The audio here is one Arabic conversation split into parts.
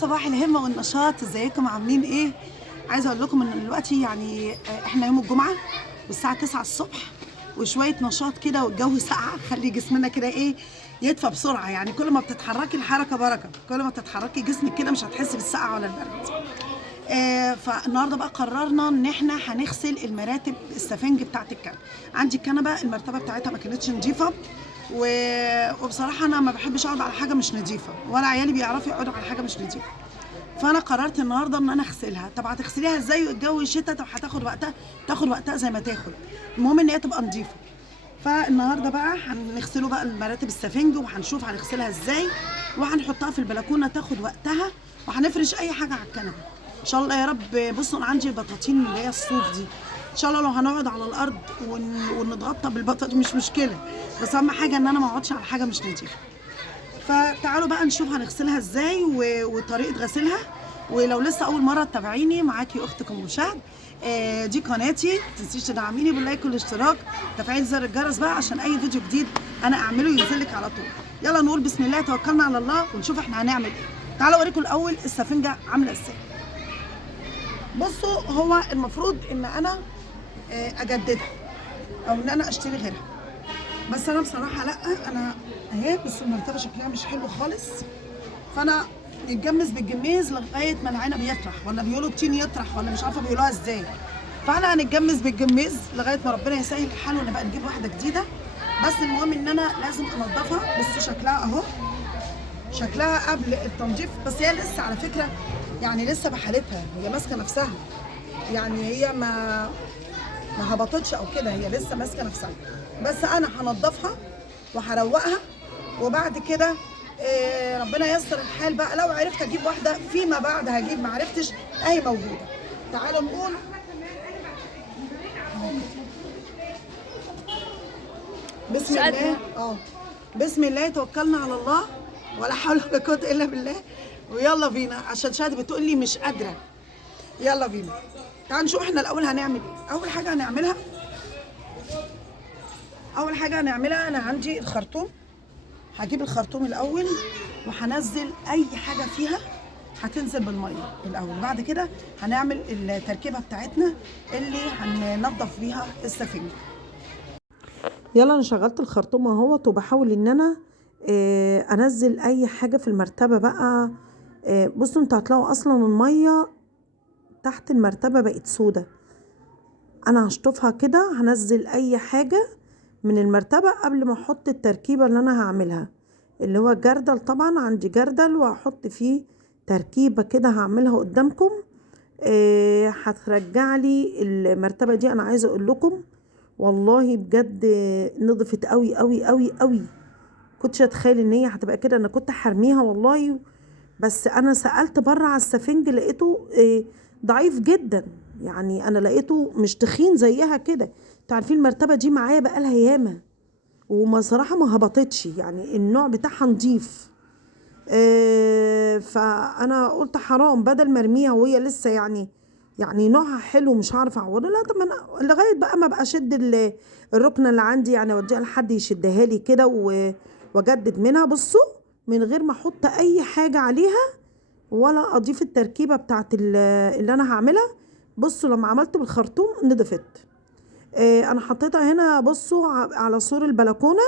صباح الهمة والنشاط، ازيكم عاملين ايه؟ عايزة اقول لكم ان دلوقتي يعني احنا يوم الجمعة والساعة 9 الصبح وشوية نشاط كده والجو ساقع، خلي جسمنا كده ايه يدفى بسرعة. يعني كل ما بتتحركي الحركة بركة، كل ما تتحركي جسمك كده مش هتحسي بالسقعة ولا البرد. فالنهارده بقى قررنا ان احنا هنغسل المراتب السفنج بتاعت الكنبه. عندي الكنبه المرتبه بتاعتها ما كانتش نظيفه، وبصراحه انا ما بحبش اقعد على حاجه مش نظيفه، ولا عيالي بيعرفوا يقعدوا على حاجه مش نظيفه. فانا قررت النهارده ان انا اغسلها. طب هتغسليها ازاي؟ الجو شتاء، طب هتاخد وقتها، تاخد وقتها زي ما تاخد، المهم ان هي تبقى نظيفه. فالنهارده بقى هنغسله بقى المراتب السفنج، وهنشوف هنغسلها ازاي، وهنحطها في البلكونه تاخد وقتها، وهنفرش اي حاجه على الكنبه ان شاء الله يا رب. بصوا انا عندي البطاطين اللي هي الصوف دي، ان شاء الله لو هنقعد على الارض ونتغطى بالبطاطين مش مشكله، بس اهم حاجه ان انا ما اقعدش على حاجه مش نضيفه. فتعالوا بقى نشوف هنغسلها ازاي وطريقه غسلها. ولو لسه اول مره تتابعيني، معاكي اختكم مشاهد. دي قناتي، متنسيش تدعميني باللايك والاشتراك، تفعيل زر الجرس بقى عشان اي فيديو جديد انا اعمله ينزلك على طول. يلا نقول بسم الله، توكلنا على الله ونشوف احنا هنعمل ايه. تعالوا اوريكم الاول السفنجه عامله ازاي. بصوا، هو المفروض ان انا اجددها او ان انا اشتري غيرها، بس انا بصراحه لا، انا اهي بس المرتبه شكلها مش حلو خالص. فانا نتجمز بالجميز لغايه ما العنب يطرح، ولا بيقولوا التين يطرح، ولا مش عارفه بيقولوها ازاي. فاحنا هنتجمز بالجميز لغايه ما ربنا يسهل الحال ونبقى نجيب واحده جديده. بس المهم ان انا لازم انضفها. بصوا شكلها اهو، شكلها قبل التنظيف، بس هي لسه على فكره يعني لسه بحالتها، هي ماسكه نفسها، يعني هي ما هبطتش او كده، هي لسه ماسكه نفسها. بس انا هنضفها وهروقها، وبعد كده ربنا ييسر الحال بقى، لو عرفت اجيب واحده فيما بعد هجيب، ما عرفتش اهي موجوده. تعالوا نقول بسم الله. بسم الله، توكلنا على الله، ولا حول ولا قوه الا بالله، ويلا بينا. عشان شهد بتقول لي مش قادره. يلا بينا، تعالوا نشوف احنا الاول هنعمل ايه. اول حاجه هنعملها انا عندي الخرطوم. هجيب الخرطوم الاول وهنزل اي حاجه فيها، هتنزل بالميه الاول، بعد كده هنعمل التركيبه بتاعتنا اللي هننضف بيها السفنج. يلا انا شغلت الخرطوم اهوت، وبحاول ان انا انزل اي حاجه في المرتبه بقى. بصوا انتوا هتلاقوا اصلا الميه تحت المرتبه بقت سودة. انا هشطفها كده، هنزل اي حاجه من المرتبه قبل ما احط التركيبه اللي انا هعملها، اللي هو الجردل. طبعا عندي جردل وهحط فيه تركيبه كده هعملها قدامكم. هترجع لي المرتبه دي. انا عايزه اقول لكم والله بجد نضفت قوي قوي قوي قوي. كنتش اتخيل ان هي هتبقى كده، انا كنت حرميها والله. بس انا سألت بره على السفنج لقيته ضعيف جدا، يعني انا لقيته مش تخين زيها كده. انتوا عارفين المرتبه دي معايا بقالها ياما، وما صراحه ما هبطتش، يعني النوع بتاعها نضيف. فانا قلت حرام بدل ما ارميها وهي لسه يعني نوعها حلو، مش هعرف اعوضها. لا، طب انا لغايه بقى ما بقى اشد الركنه اللي عندي، يعني اوديها لحد يشدها لي كده واجدد منها. بصوا، من غير ما احط اي حاجه عليها ولا اضيف التركيبه بتاعت اللي انا هعملها. بصوا لما عملت بالخرطوم نضفت. انا حطيتها هنا، بصوا على سور البلكونه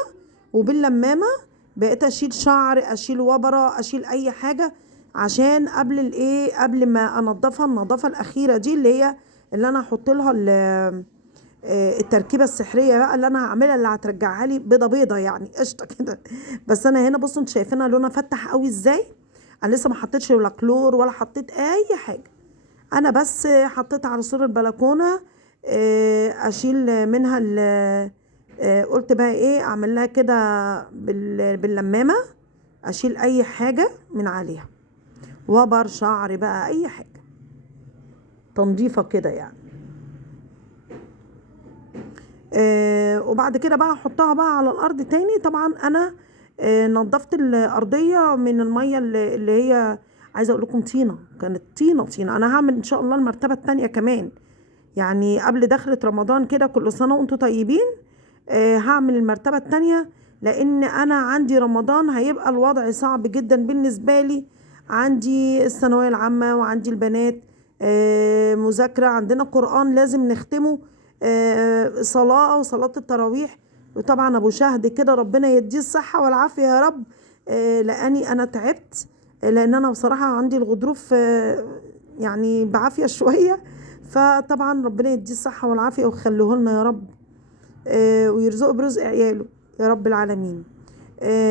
وباللمامه. بقيت اشيل شعر، اشيل وبره، اشيل اي حاجه، عشان قبل ما انضفها النظافه الاخيره دي اللي انا هحط لها التركيبه السحريه بقى اللي انا هعملها، اللي هترجعها لي بيضه بيضه يعني قشطه كده. بس انا هنا بصوا انتوا شايفينها لونها فتح قوي ازاي. انا لسه ما حطيتش ولا كلور ولا حطيت اي حاجه، انا بس حطيت على سور البلكونه اشيل منها قلت بقى اعمل لها كده باللمامه، اشيل اي حاجه من عليها، وبر شعر بقى اي حاجه تنظيفه كده يعني. وبعد كده بقى احطها بقى على الارض تاني. طبعا انا نظفت الارضيه من الميه اللي هي، عايزه اقول لكم طينه، كانت طينه. انا هعمل ان شاء الله المرتبه التانيه كمان، يعني قبل دخلة رمضان كده، كل سنه وانتم طيبين. هعمل المرتبه التانيه، لان انا عندي رمضان هيبقى الوضع صعب جدا بالنسبه لي. عندي الثانويه العامه، وعندي البنات مذاكره، عندنا قران لازم نختمه، صلاه وصلاه التراويح. وطبعا ابو شهد كده ربنا يديه الصحه والعافيه يا رب، لاني انا تعبت، لان انا بصراحه عندي الغضروف يعني بعافيه شويه. فطبعا ربنا يديه الصحه والعافيه ويخليه لنا يا رب، ويرزقه برزق عياله يا رب العالمين.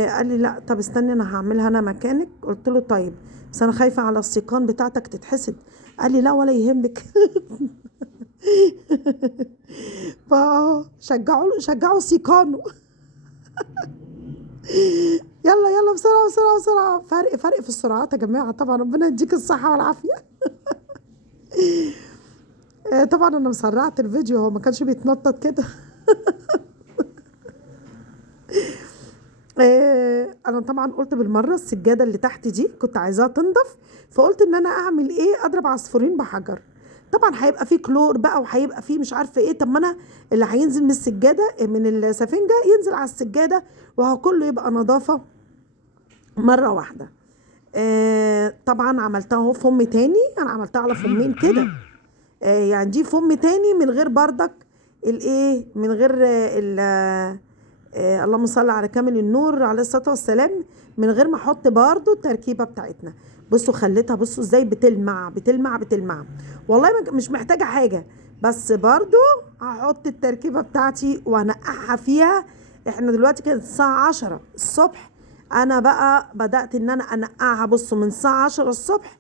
قال لي لا طب استني انا هعملها انا مكانك. قلت له طيب بس انا خايفه على السيقان بتاعتك تتحسد. قال لي لا ولا يهمك. شجعوا سيقانه. يلا يلا بسرعه بسرعه بسرعه، فرق في السرعات يا جماعه، طبعا ربنا يديك الصحه والعافيه. طبعا انا مسرعت الفيديو، هو ما كانش بيتنطط كده. انا طبعا قلت بالمره السجاده اللي تحت دي كنت عايزاها تنضف، فقلت ان انا اعمل ايه، اضرب عصفورين بحجر. طبعا هيبقى فيه كلور بقى، وهيبقى فيه مش عارفه ايه، طب ما انا اللي هينزل من السجاده من السفنجه ينزل على السجاده، وهو كله يبقى نظافه مره واحده. طبعا عملتها اهو فم تاني، انا عملتها على فمين كده. يعني دي فم تاني من غير بردك الايه، من غير اللهم صل على كامل النور عليه الصلاه والسلام، من غير ما احط برضو التركيبه بتاعتنا. بصوا خليتها، بصوا ازاي بتلمع بتلمع بتلمع، والله مش محتاجه حاجه، بس برضو هحط التركيبه بتاعتي وهنقعها فيها. احنا دلوقتي كانت الساعه 10 الصبح، انا بقى بدات ان انا انقعها، بصوا من الساعه 10 الصبح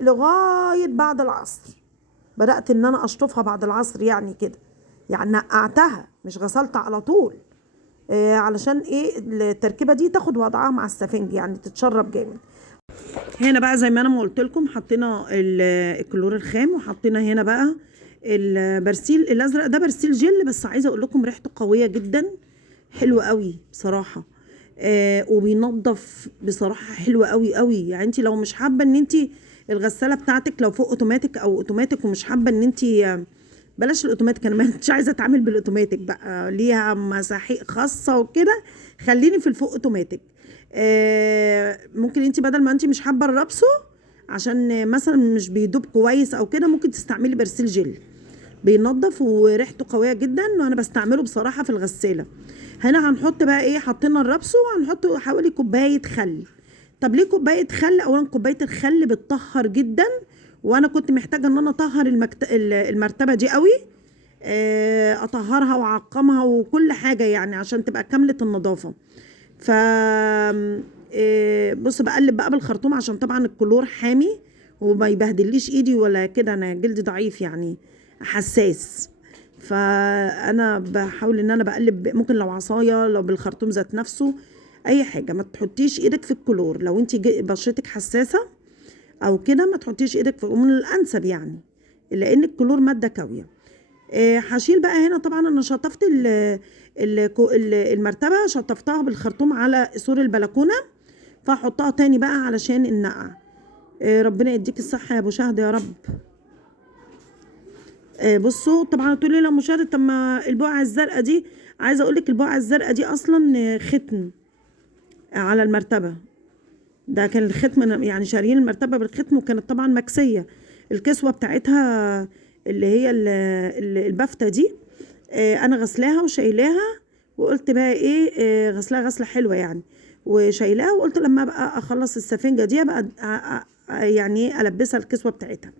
لغايه بعد العصر. بدأت ان انا اشطفها بعد العصر يعني كده، يعني نقعتها مش غسلت على طول، علشان ايه التركيبه دي تاخد وضعها مع السفنج يعني تتشرب جامد. هنا بقى زي ما انا ما قلت لكم حطينا الكلور الخام، وحطينا هنا بقى البرسيل الازرق، ده برسيل جل، بس عايزه اقول لكم ريحته قويه جدا، حلوه قوي بصراحه. وبينظف بصراحه حلوه قوي قوي. يعني انت لو مش حابه ان انت الغساله بتاعتك لو فوق اوتوماتيك او اوتوماتيك، ومش حابه ان انت بلاش الاوتوماتيك، انا مش عايزه اتعامل بالاوتوماتيك بقى، ليها مساحيق خاصه وكده، خليني في الفوق اوتوماتيك. ممكن انت بدل ما انت مش حابه الرابسو عشان مثلا مش بيدوب كويس او كده، ممكن تستعملي برسيل جل، بينظف وريحته قويه جدا، وانا بستعمله بصراحه في الغساله. هنا هنحط بقى ايه، حطينا الرابسو وهنحط حوالي كوبايه خل. طب ليه كوبايه خل؟ اولا كوبايه الخل بتطهر جدا، وانا كنت محتاجه ان انا اطهر المرتبه دي قوي، اطهرها واعقمها وكل حاجه يعني عشان تبقى كامله النظافه. ف بص بقلب بقى بالخرطوم عشان طبعا الكلور حامي وما يبهدليش ايدي ولا كده، انا جلدي ضعيف يعني حساس، فانا بحاول ان انا بقلب، ممكن لو عصايه، لو بالخرطوم ذات نفسه، اي حاجه. ما تحطيش ايدك في الكلور لو انت بشرتك حساسه او كده، ما تحطيش ايدك في، ومن الانسب يعني، لان الكلور ماده كاويه. هشيل بقى هنا، طبعا انا شطفت المرتبه، شطفتها بالخرطوم على سور البلكونه، فهحطها تاني بقى علشان النقع. ربنا يديك الصحه يا ابو شهد يا رب. بصوا طبعا تقول لي لو مشاهده، طب ما البقعه الزرقاء دي، عايزه اقول لك البقعه الزرقاء دي اصلا ختم على المرتبه، ده كان الختم يعني شاريين المرتبه بالختم، وكانت طبعا مكسيه الكسوه بتاعتها اللي هي البافته دي. انا غسلاها وشايلاها، وقلت بقى ايه، غسلاها غسله حلوه يعني، وشايلاها، وقلت لما بقى اخلص السفنجه دي بقى يعني البسها الكسوه بتاعتها.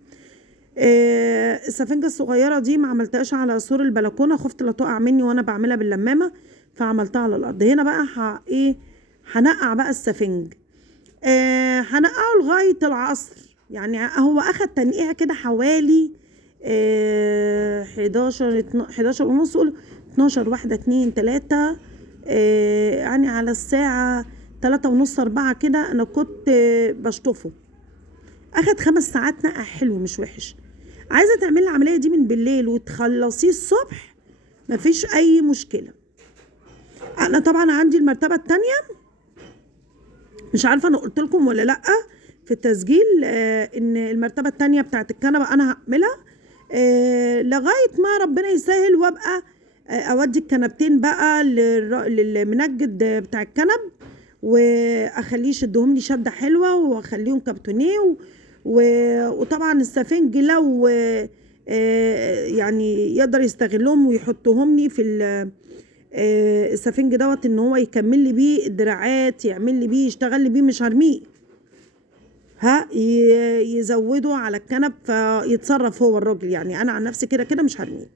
السفنجه الصغيره دي ما عملتهاش على سور البلكونه، خفت لا تقع مني وانا بعملها باللمامه، فعملتها على الارض. هنا بقى ايه، هنقع بقى السفنج، هنقعه لغايه العصر، يعني هو اخد تنقيع كده حوالي 11 ونص، قول 12 واحدة 2 3، يعني على الساعة 3 ونص 4 كده انا كنت بشطفه، اخد 5 ساعات نقع حلو مش وحش. عايزة تعملي العملية دي من بالليل وتخلصيه الصبح مفيش اي مشكلة. انا طبعا عندي المرتبة التانية، مش عارفة انا قلت لكم ولا لأ في التسجيل، ان المرتبة التانية بتاعت الكنبة انا هعملها لغاية ما ربنا يسهل، وابقى اودي الكنبتين بقى للمنجد بتاع الكنب، واخليه يشدهم لي شده حلوه، واخليهم كابتونيه وطبعا السفنج لو يعني يقدر يستغلهم ويحطهم لي في السفنج دوت، ان هو يكمل لي بيه الدراعات، يعمل لي بيه، يشتغل لي بيه، مش هرميه، يزوده على الكنب فيتصرف هو الراجل. يعني انا عن نفسي كده كده مش هرميه.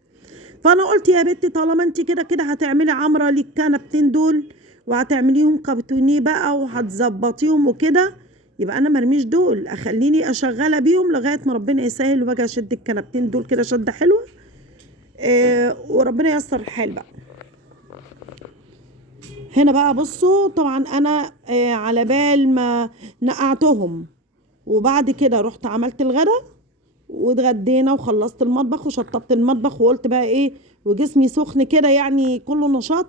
فانا قلت يا بنتي طالما انت كده كده هتعملي عمره للكنبتين دول وهتعمليهم كابتونيه بقى وهتظبطيهم وكده، يبقى انا مرميش دول، اخليني اشغله بيهم لغايه ما ربنا يسهل واجي اشد الكنبتين دول كده شده حلوه. وربنا ييسر الحال بقى. هنا بقى بصوا، طبعا انا على بال ما نقعتهم وبعد كده رحت عملت الغدا واتغدينا وخلصت المطبخ وشطبت المطبخ، وقلت بقى ايه وجسمي سخن كده يعني كله نشاط،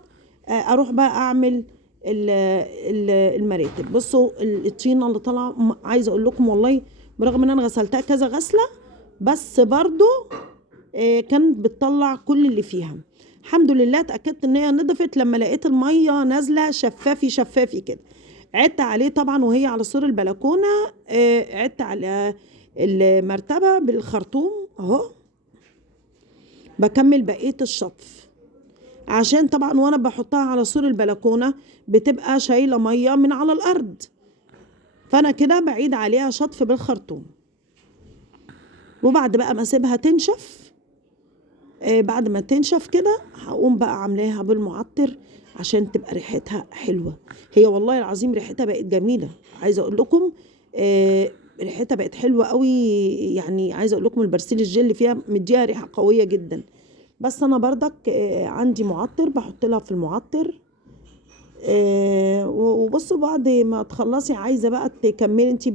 اروح بقى اعمل المراتب. بصوا الطينه اللي طالعه، عايزه اقول لكم والله برغم ان انا غسلتها كذا غسله بس برضو كانت بتطلع كل اللي فيها. الحمد لله اتاكدت ان هي نضفت لما لقيت الميه نازله شفافي كده. عدت عليه طبعا وهي على سور البلكونه، عدت على المرتبه بالخرطوم اهو، بكمل بقيه الشطف عشان طبعا وانا بحطها على سور البلكونه بتبقى شايله ميه من على الارض، فانا كده بعيد عليها شطف بالخرطوم. وبعد بقى ما اسيبها تنشف، بعد ما تنشف كده هقوم بقى عاملاها بالمعطر عشان تبقى ريحتها حلوه. هي والله العظيم ريحتها بقت جميله، عايزه اقول لكم ريحتها بقت حلوه قوي. يعني عايزه اقول لكم البرسيل الجل اللي فيها مديها ريحه قويه جدا. بس انا بردك عندي معطر بحط لها في المعطر. وبصوا بعد ما تخلصي عايزه بقى تكملي انت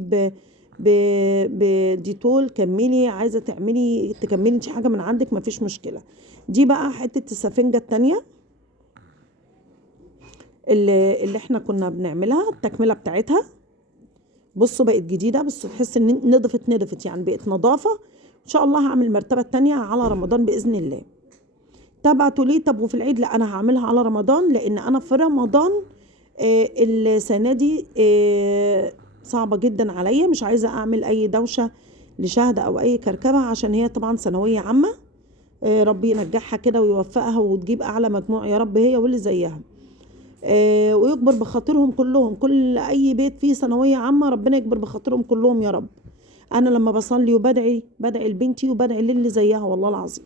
بديتول، كملي عايزه تكملي انت حاجه من عندك مفيش مشكله. دي بقى حته السفنجه التانية اللي احنا كنا بنعملها التكمله بتاعتها. بصوا بقت جديده، بس تحس ان نضفت يعني بقت نظافه. ان شاء الله هعمل المرتبه التانية على رمضان باذن الله. تبعتوا ليه طب وفي العيد؟ لا انا هعملها على رمضان، لان انا في رمضان السنه دي صعبه جدا عليا، مش عايزه اعمل اي دوشه لشهد او اي كركبه عشان هي طبعا ثانويه عامه. ربي ينجحها كده ويوفقها وتجيب اعلى مجموع يا رب، هي واللي زيها، ويكبر بخاطرهم كلهم. كل اي بيت فيه ثانويه عامه ربنا يكبر بخاطرهم كلهم يا رب. انا لما بصلي وبدعي لبنتي وبدعي للي زيها والله العظيم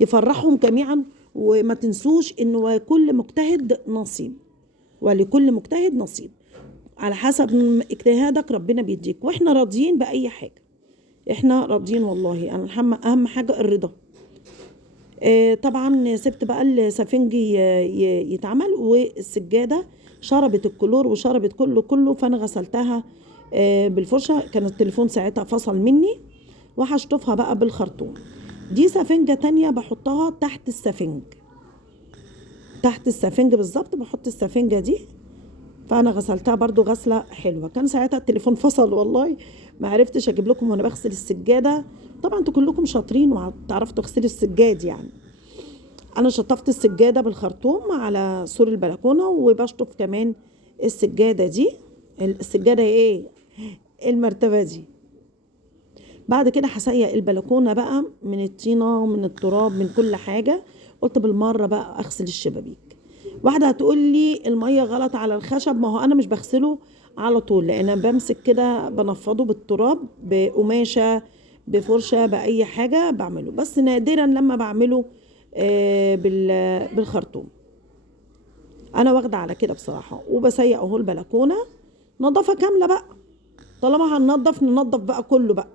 يفرحهم جميعا. وما تنسوش ان لكل مجتهد نصيب، ولكل مجتهد نصيب، على حسب اجتهادك ربنا بيديك، واحنا راضيين باي حاجه، احنا راضيين والله. انا اهم حاجه الرضا. طبعا سبت بقى السفنج يتعمل، والسجاده شربت الكلور وشربت كله، فانا غسلتها بالفرشه. كان التليفون ساعتها فصل مني، وهشطفها بقى بالخرطوم. دي سفنجه تانية بحطها تحت السفنج بالظبط، بحط السفنجه دي. فانا غسلتها برضو غسله حلوه. كان ساعتها التليفون فصل والله ما عرفتش اجيب لكم وانا بغسل السجاده. طبعا انتوا كلكم شاطرين وهتعرفوا تغسلوا السجاد يعني. انا شطفت السجاده بالخرطوم على سور البلكونه، وبشطف كمان السجاده دي. السجاده ايه؟ المرتبه دي. بعد كده هسيق البلكونه بقى من الطينه ومن التراب من كل حاجه. قلت بالمره بقى اغسل الشبابيك. واحده هتقول لي الميه غلط على الخشب، ما هو انا مش بغسله على طول، لان انا بمسك كده بنفضه بالتراب بقماشه بفرشه باي حاجه بعمله، بس نادرا لما بعمله بالخرطوم. انا واخده على كده بصراحه. وبسيق اهو البلكونه نظافه كامله بقى، طالما ننضف بقى كله بقى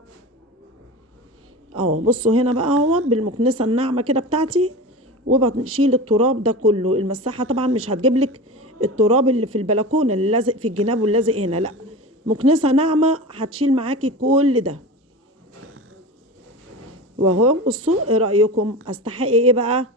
اهو. بصوا هنا بقى اهو بالمكنسه الناعمه كده بتاعتي، وبشيل التراب ده كله. المساحه طبعا مش هتجيب لك التراب اللي في البلكونه اللي لازق في الجناب واللازق هنا، لا، مكنسه ناعمه هتشيل معاكي كل ده. وهو بصوا ايه رايكم؟ استحق ايه بقى؟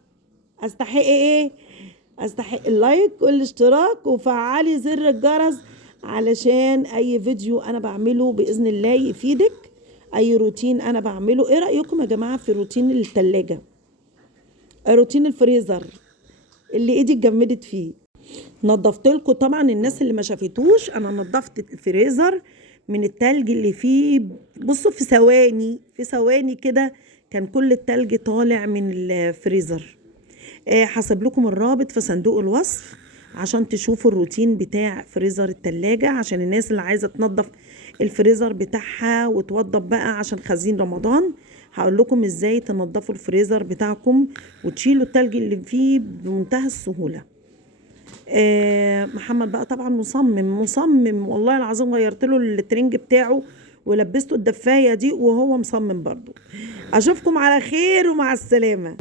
استحق اللايك والاشتراك وفعلي زر الجرس علشان اي فيديو انا بعمله باذن الله يفيدك، اي روتين انا بعمله. ايه رايكم يا جماعه في روتين التلاجة، روتين الفريزر اللي ايدي اتجمدت فيه؟ نضفت لكم طبعا الناس اللي ما شافتوش، انا نضفت الفريزر من التلج اللي فيه. بصوا في ثواني، في ثواني كده كان كل التلج طالع من الفريزر. هسيب لكم الرابط في صندوق الوصف عشان تشوفوا الروتين بتاع فريزر التلاجة، عشان الناس اللي عايزة تنظف الفريزر بتاعها وتوضب بقى عشان خزين رمضان. هقول لكم ازاي تنظفوا الفريزر بتاعكم وتشيلوا التلج اللي فيه بمنتهى السهولة. محمد بقى طبعا مصمم والله العظيم، غيرت له الترنج بتاعه ولبسته الدفاية دي وهو مصمم برضو. اشوفكم على خير ومع السلامة.